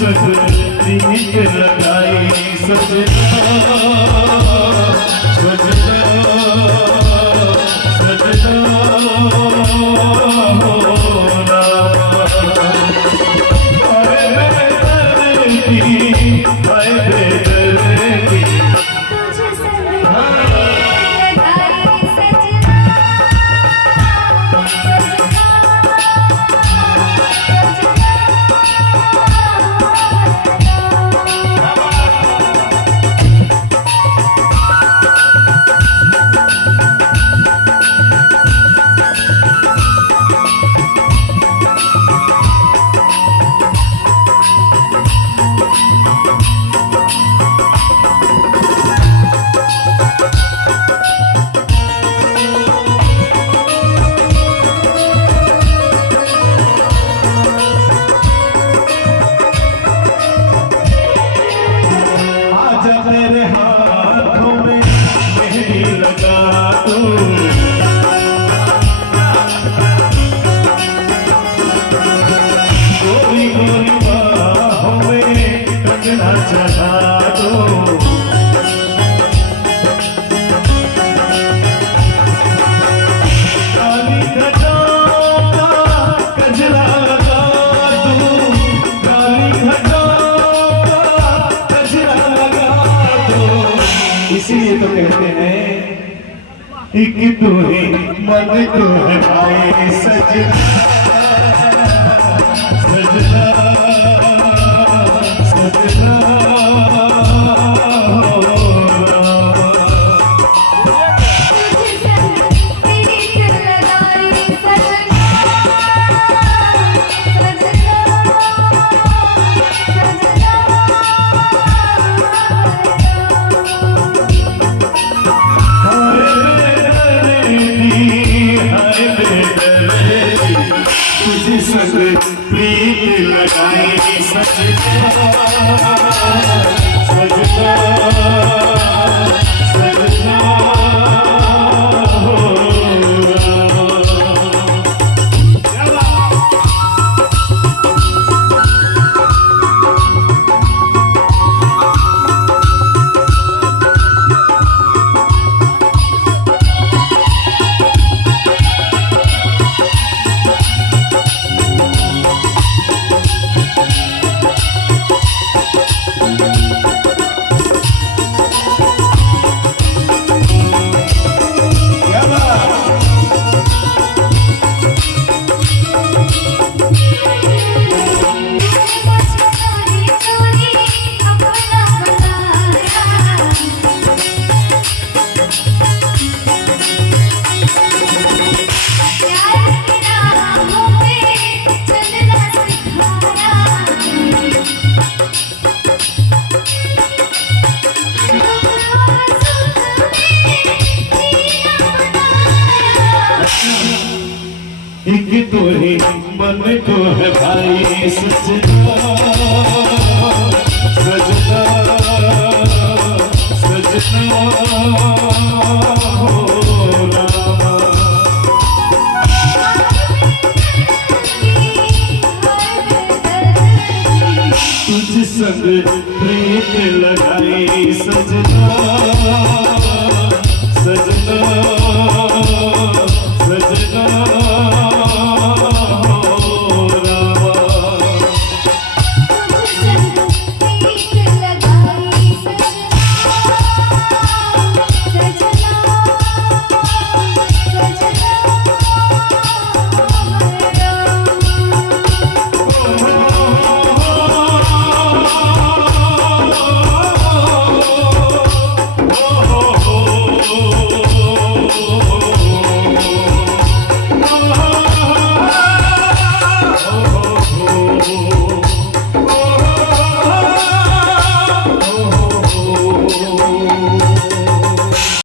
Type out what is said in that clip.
संग प्रीत लगाई सजना सजना सजना हो रामा। हाय बेदर्दी हाय बेदर्दी तुझे संग लगाई सजना मेरे हाथों में मेहंदी लगा दो, गोरी गोरी बाहों में कंगना चढ़ा दो, काली घटाओं का गजरा लगा दो, काली घटाओं का गजरा लगा दो। इसीलिए तो कहते हैं एक तो है मन तो है भाई सजना सजना सजना हो रामा। तुझे संग प्रीत लगाई सजना हाय बेदर्दी तुझे संग प्रीत लगाई सजना सजना सजना हो रामा। एक तो है मन तो है भाई सजना सजना सजना हो रामा। तुझ संग प्रीत लगाई सजना सजना